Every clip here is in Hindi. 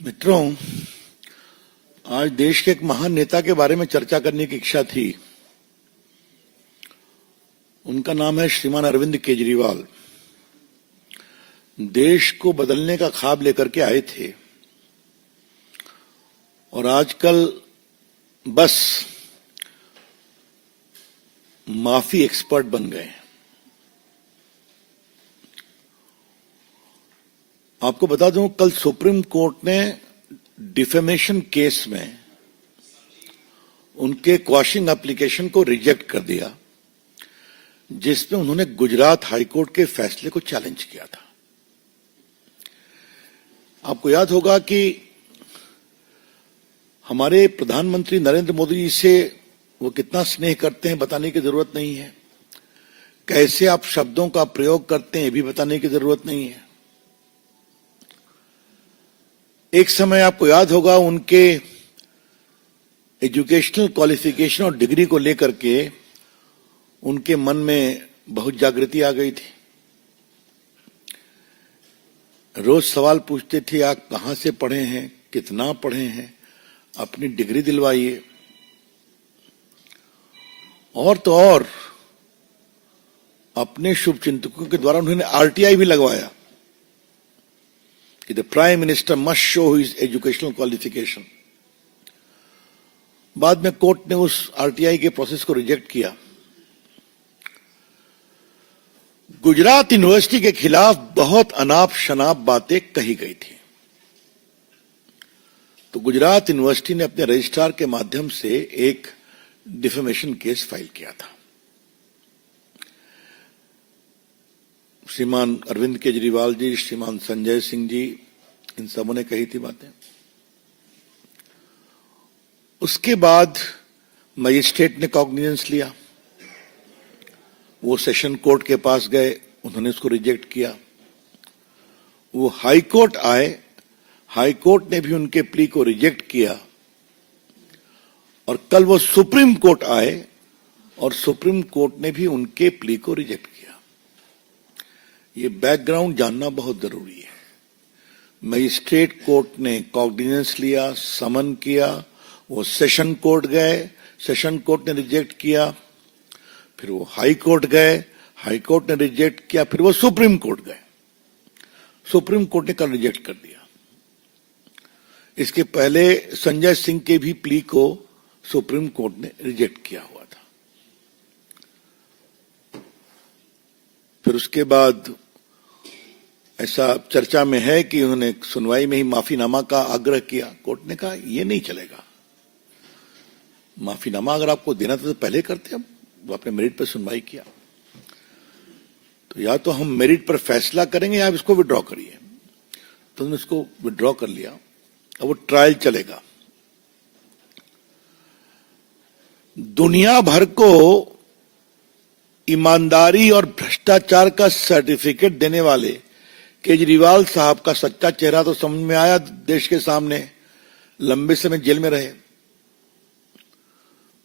मित्रों, आज देश के एक महान नेता के बारे में चर्चा करने की इच्छा थी। उनका नाम है श्रीमान अरविंद केजरीवाल। देश को बदलने का ख्वाब लेकर के आए थे और आजकल बस माफी एक्सपर्ट बन गए। आपको बता दूं, कल सुप्रीम कोर्ट ने डिफेमेशन केस में उनके क्वाशिंग एप्लीकेशन को रिजेक्ट कर दिया, जिसमें उन्होंने गुजरात हाईकोर्ट के फैसले को चैलेंज किया था। आपको याद होगा कि हमारे प्रधानमंत्री नरेंद्र मोदी जी से वो कितना स्नेह करते हैं, बताने की जरूरत नहीं है। कैसे आप शब्दों का प्रयोग करते हैं, ये भी बताने की जरूरत नहीं है। एक समय आपको याद होगा, उनके एजुकेशनल क्वालिफिकेशन और डिग्री को लेकर के उनके मन में बहुत जागृति आ गई थी। रोज सवाल पूछते थे, आप कहां से पढ़े हैं, कितना पढ़े हैं, अपनी डिग्री दिलवाइए। और तो और अपने शुभचिंतकों के द्वारा उन्होंने आरटीआई भी लगवाया कि the prime minister must show his educational qualification. बाद में कोर्ट ने उस आरटीआई के प्रोसेस को रिजेक्ट किया। गुजरात यूनिवर्सिटी के खिलाफ बहुत अनाप शनाप बातें कही गई थी, तो गुजरात यूनिवर्सिटी ने अपने रजिस्ट्रार के माध्यम से एक डिफेमेशन केस फाइल किया था। श्रीमान अरविंद केजरीवाल जी, श्रीमान संजय सिंह जी, इन सबों ने कही थी बातें। उसके बाद मजिस्ट्रेट ने कॉग्निजेंस लिया, वो सेशन कोर्ट के पास गए, उन्होंने उसको रिजेक्ट किया। वो हाई कोर्ट आए, हाई कोर्ट ने भी उनके प्ली को रिजेक्ट किया और कल वो सुप्रीम कोर्ट आए और सुप्रीम कोर्ट ने भी उनके प्ली को रिजेक्ट किया। ये बैकग्राउंड जानना बहुत जरूरी है। मजिस्ट्रेट कोर्ट ने कॉग्निजेंस लिया, समन किया, वो सेशन कोर्ट गए, सेशन कोर्ट ने रिजेक्ट किया, फिर वो हाई कोर्ट गए, हाई कोर्ट ने रिजेक्ट किया, फिर वो सुप्रीम कोर्ट गए, सुप्रीम कोर्ट ने कल रिजेक्ट कर दिया। इसके पहले संजय सिंह के भी प्ली को सुप्रीम कोर्ट ने रिजेक्ट किया हुआ था। फिर उसके बाद ऐसा चर्चा में है कि उन्होंने सुनवाई में ही माफीनामा का आग्रह किया। कोर्ट ने कहा यह नहीं चलेगा, माफीनामा अगर आपको देना था तो पहले करते। अब वो अपने मेरिट पर सुनवाई किया, तो या तो हम मेरिट पर फैसला करेंगे या आप इसको विड्रॉ करिए। तो उन्होंने इसको विड्रॉ कर लिया। अब वो ट्रायल चलेगा। दुनिया भर को ईमानदारी और भ्रष्टाचार का सर्टिफिकेट देने वाले केजरीवाल साहब का सच्चा चेहरा तो समझ में आया देश के सामने। लंबे समय जेल में रहे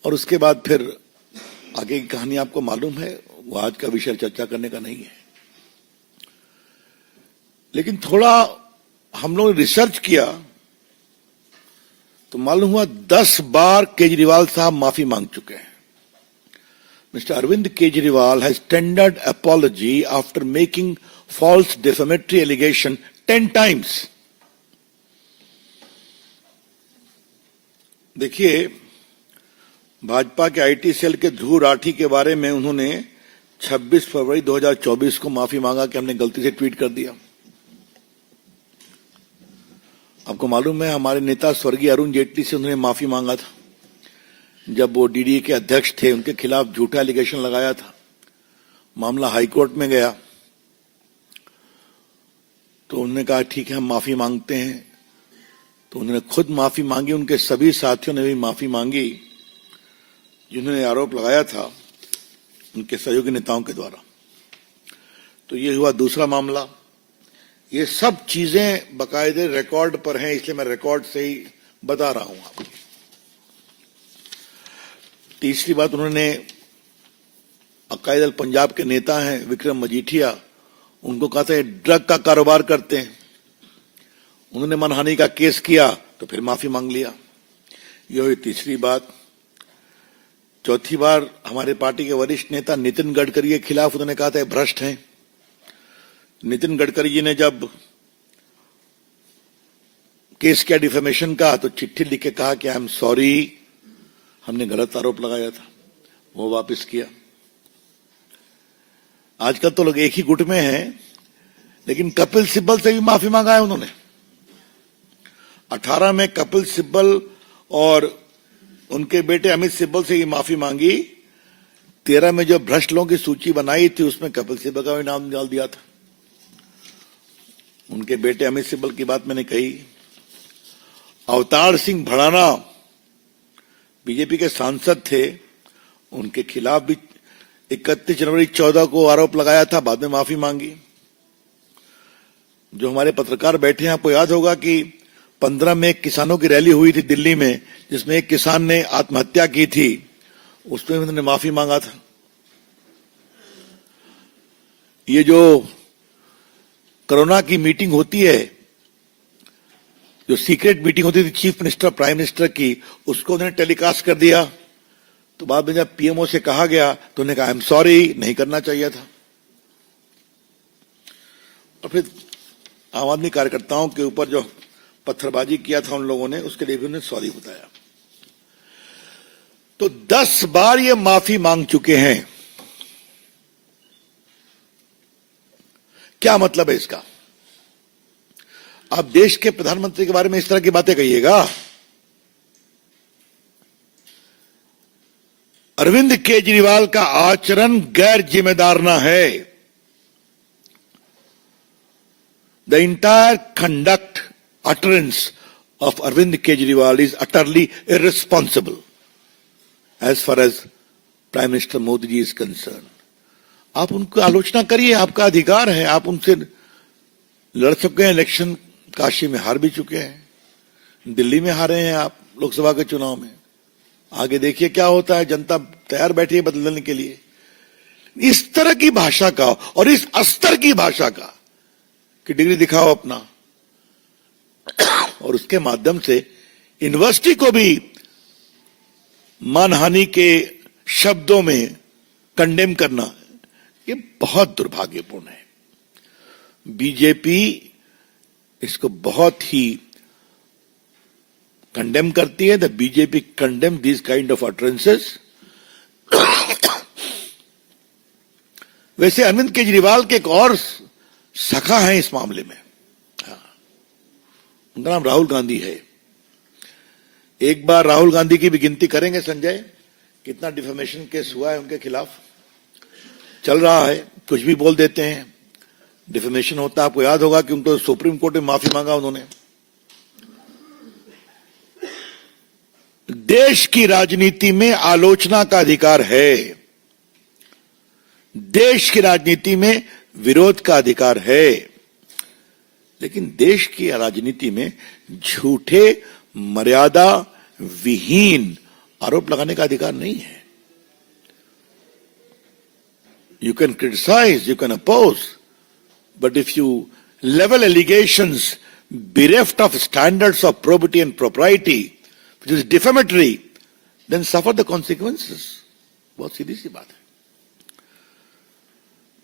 और उसके बाद फिर आगे की कहानी आपको मालूम है, वो आज का विषय चर्चा करने का नहीं है। लेकिन थोड़ा हम लोगों ने रिसर्च किया तो मालूम हुआ 10 बार केजरीवाल साहब माफी मांग चुके हैं। Mister Arvind Kejriwal has tendered apology after making false defamatory allegation 10 times. देखिए, भाजपा के आईटी सेल के ध्रुव राठी के बारे में उन्होंने 26 फरवरी 2024 को माफी मांगा कि हमने गलती से ट्वीट कर दिया। आपको मालूम है, हमारे नेता स्वर्गीय अरुण जेटली से उन्होंने माफी मांगा था जब वो डीडीए के अध्यक्ष थे। उनके खिलाफ झूठा एलिगेशन लगाया था, मामला हाईकोर्ट में गया, तो उन्होंने कहा ठीक है हम माफी मांगते हैं। तो उन्होंने खुद माफी मांगी, उनके सभी साथियों ने भी माफी मांगी जिन्होंने आरोप लगाया था उनके सहयोगी नेताओं के द्वारा। तो ये हुआ दूसरा मामला। ये सब चीजें बाकायदे रिकॉर्ड पर हैं, इसलिए मैं रिकॉर्ड से ही बता रहा हूं आपको। तीसरी बात, उन्होंने अकाली दल पंजाब के नेता हैं विक्रम मजीठिया, उनको कहा था ड्रग का कारोबार करते हैं। उन्होंने मानहानि का केस किया तो फिर माफी मांग लिया। यह हुई तीसरी बात। चौथी बार हमारे पार्टी के वरिष्ठ नेता नितिन गडकरी के खिलाफ उन्होंने कहा था भ्रष्ट हैं। नितिन गडकरी जी ने जब केस किया डिफेमेशन का तो चिट्ठी लिख के कहा कि आई एम सॉरी, हमने गलत आरोप लगाया था, वो वापस किया। आजकल तो लोग एक ही गुट में हैं, लेकिन कपिल सिब्बल से भी माफी मांगा है उन्होंने। 18 में कपिल सिब्बल और उनके बेटे अमित सिब्बल से ही माफी मांगी। 13 में जो भ्रष्ट लोगों की सूची बनाई थी उसमें कपिल सिब्बल का भी नाम डाल दिया था। उनके बेटे अमित सिब्बल की बात मैंने कही। अवतार सिंह भड़ाना बीजेपी के सांसद थे, उनके खिलाफ भी 31 जनवरी 14 को आरोप लगाया था, बाद में माफी मांगी। जो हमारे पत्रकार बैठे हैं, आपको याद होगा कि 15 में एक किसानों की रैली हुई थी दिल्ली में, जिसमें एक किसान ने आत्महत्या की थी, उसमें उन्होंने माफी मांगा था। ये जो कोरोना की मीटिंग होती है, जो सीक्रेट मीटिंग होती थी चीफ मिनिस्टर प्राइम मिनिस्टर की, उसको उन्होंने टेलीकास्ट कर दिया। तो बाद में जब पीएमओ से कहा गया तो उन्होंने कहा आई एम सॉरी, नहीं करना चाहिए था। और फिर आम आदमी कार्यकर्ताओं के ऊपर जो पत्थरबाजी किया था उन लोगों ने, उसके लिए भी उन्होंने सॉरी बताया। तो 10 बार ये माफी मांग चुके हैं। क्या मतलब है इसका? आप देश के प्रधानमंत्री के बारे में इस तरह की बातें कहिएगा? अरविंद केजरीवाल का आचरण गैर जिम्मेदाराना है। The entire conduct utterance of Arvind Kejriwal is utterly irresponsible as far as Prime Minister Modi ji is concerned. आप उनको आलोचना करिए, आपका अधिकार है, आप उनसे लड़ सकते हैं। इलेक्शन काशी में हार भी चुके हैं, दिल्ली में हारे हैं आप लोकसभा के चुनाव में। आगे देखिए क्या होता है, जनता तैयार बैठी है बदलने के लिए। इस तरह की भाषा का और इस स्तर की भाषा का कि डिग्री दिखाओ अपना, और उसके माध्यम से यूनिवर्सिटी को भी मानहानि के शब्दों में कंडेम करना, ये बहुत दुर्भाग्यपूर्ण है। बीजेपी इसको बहुत ही कंडेम करती है। The BJP condemn this kind of utterances. वैसे अरविंद केजरीवाल के एक और सखा है इस मामले में, उनका नाम राहुल गांधी है। एक बार राहुल गांधी की भी गिनती करेंगे संजय, कितना डिफेमेशन केस हुआ है उनके खिलाफ। चल रहा है, कुछ भी बोल देते हैं, डिफेमेशन होता है। आपको याद होगा कि उनको सुप्रीम कोर्ट में माफी मांगा उन्होंने। देश की राजनीति में आलोचना का अधिकार है, देश की राजनीति में विरोध का अधिकार है, लेकिन देश की राजनीति में झूठे मर्यादा विहीन आरोप लगाने का अधिकार नहीं है। You can criticize, you can oppose, but if you level allegations bereft of standards of probity and propriety, which is defamatory, then suffer the consequences. बहुत सीधी सी बात है।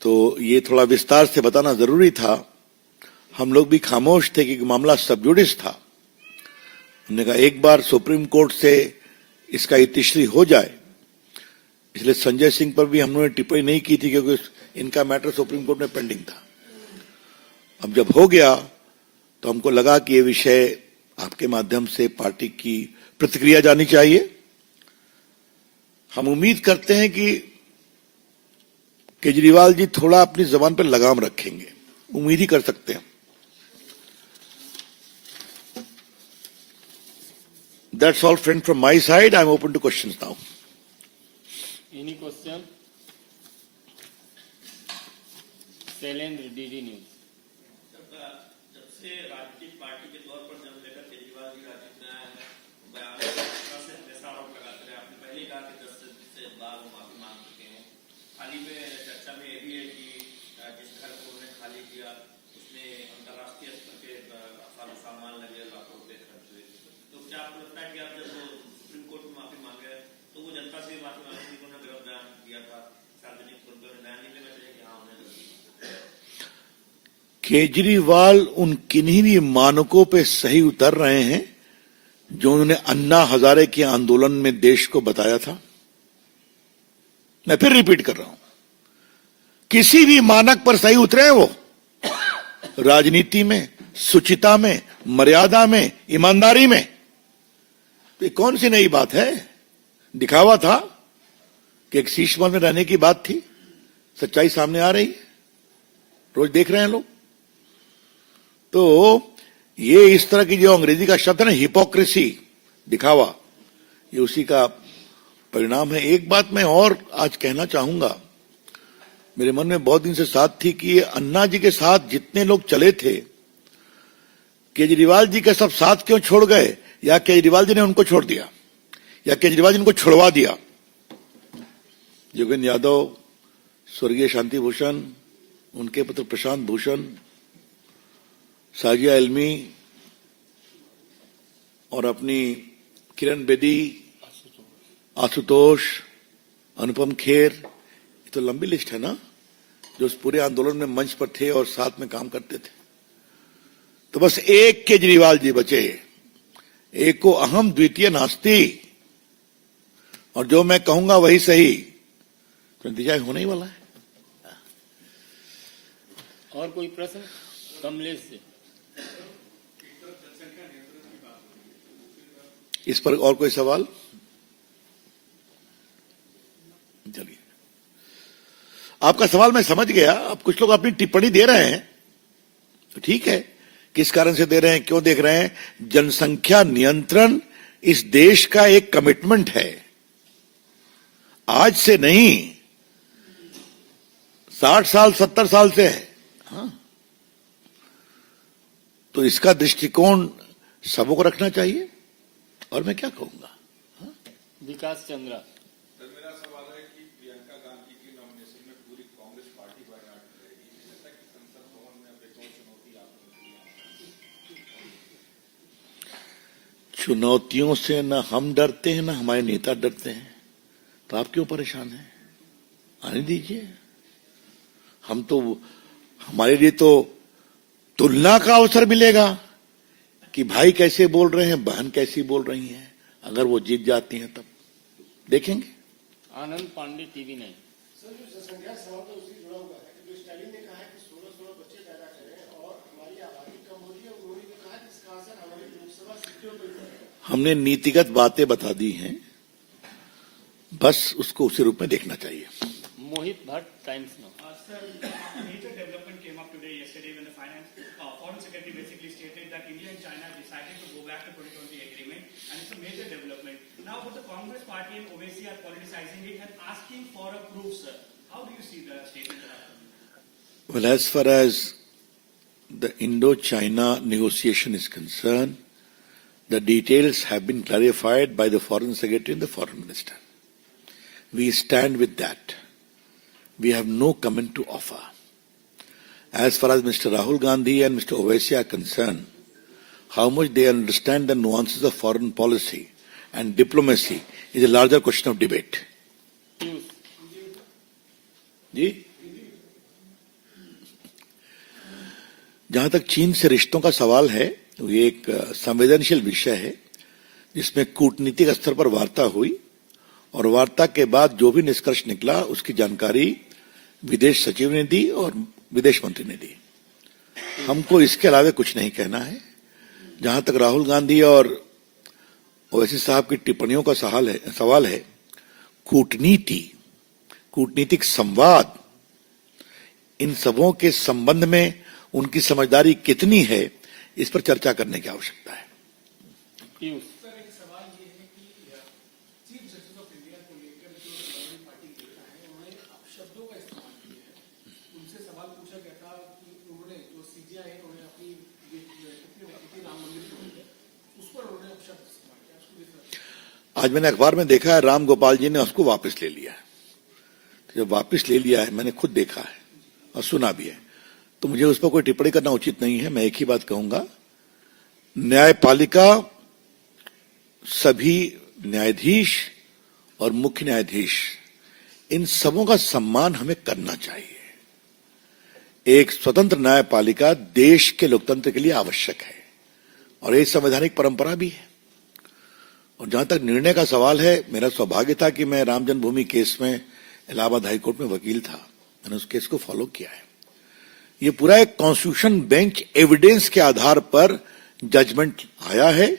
तो ये थोड़ा विस्तार से बताना जरूरी था। हम लोग भी खामोश थे कि मामला सब जुडिस था। हमने कहा एक बार सुप्रीम कोर्ट से इसका इतिश्री हो जाए, इसलिए संजय सिंह पर भी हमने टिप्पणी नहीं की थी, क्योंकि इनका मैटर सुप्रीम कोर्ट में पेंडिंग था। अब जब हो गया तो हमको लगा कि ये विषय आपके माध्यम से पार्टी की प्रतिक्रिया जानी चाहिए। हम उम्मीद करते हैं कि केजरीवाल जी थोड़ा अपनी जबान पर लगाम रखेंगे, उम्मीद ही कर सकते हैं। That's all, friend, from my side. I'm open to questions now. Any question? Shailendra, DD news. जब से राजनीतिक पार्टी के तौर पर जब लेकर केजरीवाल जी राजनीति में आए हैं, बयान से हमेशा आरोप लगाते रहे। आपने पहले कहा कि 10 से बार वो माफी मांग चुके हैं। हाल ही में चर्चा में ये भी है कि जिस घर को उन्होंने खाली किया उसमें अंतर्राष्ट्रीय स्तर के सामान केजरीवाल उन किन्हीं भी मानकों पे सही उतर रहे हैं जो उन्होंने अन्ना हजारे के आंदोलन में देश को बताया था। मैं फिर रिपीट कर रहा हूं, किसी भी मानक पर सही उतरे हैं वो, राजनीति में, सुचिता में, मर्यादा में, ईमानदारी में। तो ये कौन सी नई बात है? दिखावा था कि एक शीश महल में रहने की बात थी, सच्चाई सामने आ रही है, रोज देख रहे हैं लोग। तो ये इस तरह की जो अंग्रेजी का शब्द है ना, हिपोक्रेसी, दिखावा, ये उसी का परिणाम है। एक बात मैं और आज कहना चाहूंगा, मेरे मन में बहुत दिन से साथ थी कि ये अन्ना जी के साथ जितने लोग चले थे, केजरीवाल जी के सब साथ क्यों छोड़ गए, या केजरीवाल जी ने उनको छोड़ दिया, या केजरीवाल जी ने उनको छोड़वा दिया। योगेंद्र यादव, स्वर्गीय शांति भूषण, उनके पुत्र प्रशांत भूषण, साजिया इल्मी और अपनी किरण बेदी, आशुतोष, अनुपम खेर, तो लंबी लिस्ट है ना, जो उस पूरे आंदोलन में मंच पर थे और साथ में काम करते थे। तो बस एक केजरीवाल जी बचे, एक को अहम द्वितीय नास्ति, और जो मैं कहूंगा वही सही, तो नतीजा होने ही वाला है। और कोई प्रश्न? कमलेश से। इस पर और कोई सवाल? चलिए, आपका सवाल मैं समझ गया। अब कुछ लोग अपनी टिप्पणी दे रहे हैं, तो ठीक है, किस कारण से दे रहे हैं, क्यों देख रहे हैं? जनसंख्या नियंत्रण इस देश का एक कमिटमेंट है, आज से नहीं, 60 साल 70 साल से है। हाँ, तो इसका दृष्टिकोण सबों को रखना चाहिए। और मैं क्या कहूंगा? विकास चंद्रा। सर, मेरा सवाल है कि प्रियंका गांधी की नॉमिनेशन में पूरी कांग्रेस पार्टी बायकॉट करेगी, जैसा कि संसद भवन में अब एक और चुनौती आपने दी। चुनौतियों से न हम डरते हैं, न हमारे नेता डरते हैं, तो आप क्यों परेशान हैं? आने दीजिए। हम तो, हमारे लिए तो तुलना का अवसर मिलेगा कि भाई कैसे बोल रहे हैं, बहन कैसी बोल रही हैं। अगर वो जीत जाती हैं तब देखेंगे। आनंद पांडे, टीवी 9। सर, जो जनसंख्या सवाल तो उससे जुड़ा हुआ है कि जो स्टालिन ने कहा है कि 16-16 बच्चे पैदा करें और हमारी आबादी कम हो रही है, उन्होंने भी कहा कि इसका असर हमारी लोकसभा सीटों पर पड़ेगा। हमने नीतिगत बातें बता दी हैं, बस उसको उसी रूप में देखना चाहिए। Mohit Bhatt, Times Now. Sir, a major development came up today, yesterday, when the Foreign Secretary basically stated that India and China have decided to go back to 2020 agreement, and it's a major development. Now, but the Congress Party and OWC are politicizing it and asking for a proof, sir. How do you see the statement that happened? Well, as far as the Indo-China negotiation is concerned, the details have been clarified by the Foreign Secretary and the Foreign Minister. We stand with that. We have no comment to offer. As far as Mr. Rahul Gandhi and Mr. Owaisi are concerned, how much they understand the nuances of foreign policy and diplomacy is a larger question of debate. जी, जहां तक चीन से रिश्तों का सवाल है, तो ये एक संवेदनशील विषय है जिसमें कूटनीतिक स्तर पर वार्ता हुई, और वार्ता के बाद जो भी निष्कर्ष निकला उसकी जानकारी विदेश सचिव ने दी और विदेश मंत्री ने दी। हमको इसके अलावा कुछ नहीं कहना है। जहां तक राहुल गांधी और ओवैसी साहब की टिप्पणियों का सवाल है, कूटनीतिक संवाद, इन सबों के संबंध में उनकी समझदारी कितनी है, इस पर चर्चा करने की आवश्यकता है। पीयूष। सर, एक सवाल ये है कि चीफ जस्टिस ऑफ इंडिया को लेकर जो गवर्नमेंट पार्टी देता है, उन्होंने शब्दों का इस्तेमाल किया है। उनसे सवाल पूछा गया था कि उन्होंने जो सीजीआई है, उन्होंने अपनी कितनी राम मंदिर को लेकर उस पर उन्होंने शब्द इस्तेमाल किया, उसको। आज मैंने अखबार में देखा है, राम गोपाल जी ने उसको वापस ले लिया है। जब वापस ले लिया है, मैंने खुद देखा है और सुना भी है, तो मुझे उस पर कोई टिप्पणी करना उचित नहीं है। मैं एक ही बात कहूंगा, न्यायपालिका, सभी न्यायाधीश और मुख्य न्यायाधीश, इन सबों का सम्मान हमें करना चाहिए। एक स्वतंत्र न्यायपालिका देश के लोकतंत्र के लिए आवश्यक है और ये संवैधानिक परंपरा भी है। और जहां तक निर्णय का सवाल है, मेरा सौभाग्य था कि मैं राम जन्मभूमि केस में इलाहाबाद हाईकोर्ट में वकील था, मैंने उस केस को फॉलो किया है। ये पूरा एक कॉन्स्टिट्यूशन बेंच एविडेंस के आधार पर जजमेंट आया है,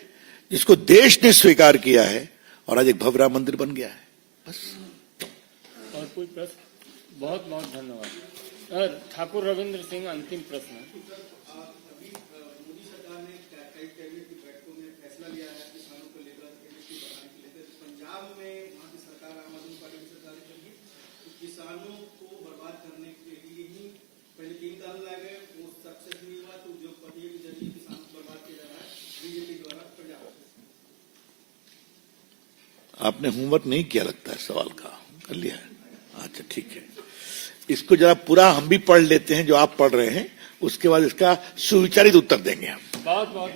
जिसको देश ने स्वीकार किया है और आज एक भव्य राम मंदिर बन गया है। बस। और कोई प्रश्न? बहुत बहुत धन्यवाद। और ठाकुर रविंद्र सिंह, अंतिम प्रश्न। अभी मोदी सरकार ने कई कैबिनेट की बैठकों में फैसला लिया है किसानों को लेकर, एमएसपी बढ़ाने को लेकर। पंजाब में वहाँ की सरकार, आम आदमी पार्टी की सरकार ने कही कि किसानों को बर्बाद करने के लिए ही पहले 3 कानून लाए गए, वो सक्सेस नहीं हुआ, तो उद्योगपतियों के जरिए किसानों को बर्बाद किया जा रहा है बीजेपी द्वारा पंजाब में। आपने होमवर्क नहीं किया लगता है सवाल का, कर लिया है? अच्छा ठीक है, इसको जरा पूरा हम भी पढ़ लेते हैं जो आप पढ़ रहे हैं, उसके बाद इसका सुविचारित उत्तर देंगे हम। बहुत बहुत